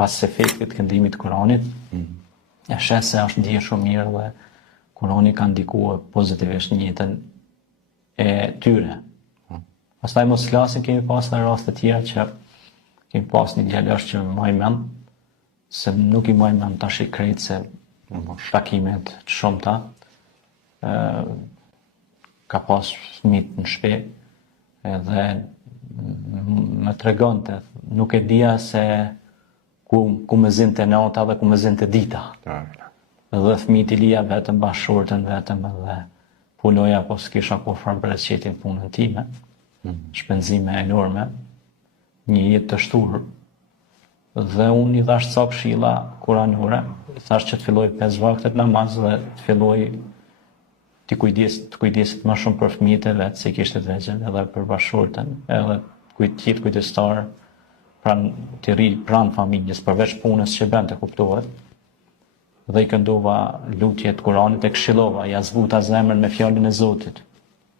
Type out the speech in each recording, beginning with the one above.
pas efektit këndimit të Kuranit, e shes se është ndije shumë mirë dhe Kurani ka ndikuar pozitivisht në jetën e tyre. Pastaj mos flasim, kemi pas në raste tjera që kemi pas një djalosh që maj mend, se nuk i maj mend tash i krejt se shtakimet të shumta, ka pas fëmijë në shtëpi edhe më tregonte, nuk e dija se ku më zinte nata dhe ku më zinte dita. Dhe fëmijët i lija vetëm bashkëshortën vetëm edhe punoja, po s'kisha kur farë bereqetin punën time, shpenzime enorme, një jetë të shturë. Dhe unë i dhash ca këshilla kuranore, i thash që të filloj 5 vaktet namaz dhe të filloj të kujdesit më shumë për fëmijët e vetë, se kishte të vegjël, edhe për bashkëshortën, edhe të kujdestar të ri pranë familjes, përveç punës që bën të kuptohet. Dhe i këndova lutjet Kuranit e këshillova, ja zbuta zemrën me fjalën e Zotit,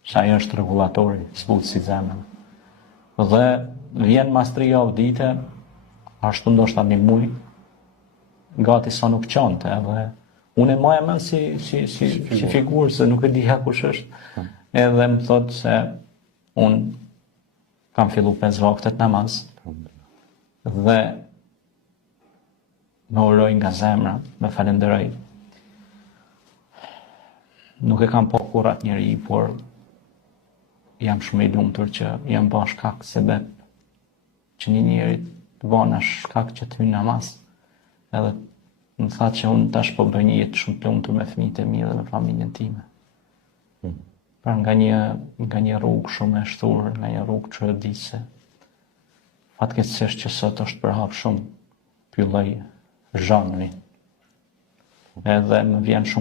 që ajo është rregullatori, zbutësi zemrën. Dhe vjen mas 3 javë dite, ashtu ndoshta një muj, gati sa nuk qante, edhe unë e maja mend si figurë, se nuk e dija kush është, edhe më thotë se unë kam fillu 5 vaktet namaz, dhe me uroj nga zemra, me falenderoj. Nuk e kam po kur atë njeri, por jam shumë i lumtur që jam ba shkak sebeb që një njeri të bana shkak që të hynë namaz. Edhe më tha që unë tash po bëj një jetë shumë të lumtur me fëmijët e mi dhe me familjen time. Pra nga një rrugë shumë e shturë, nga një rrugë që e di se fatkeqësisht që sot është përhap shumë ky lloj zhanri. Edhe më vjen shumë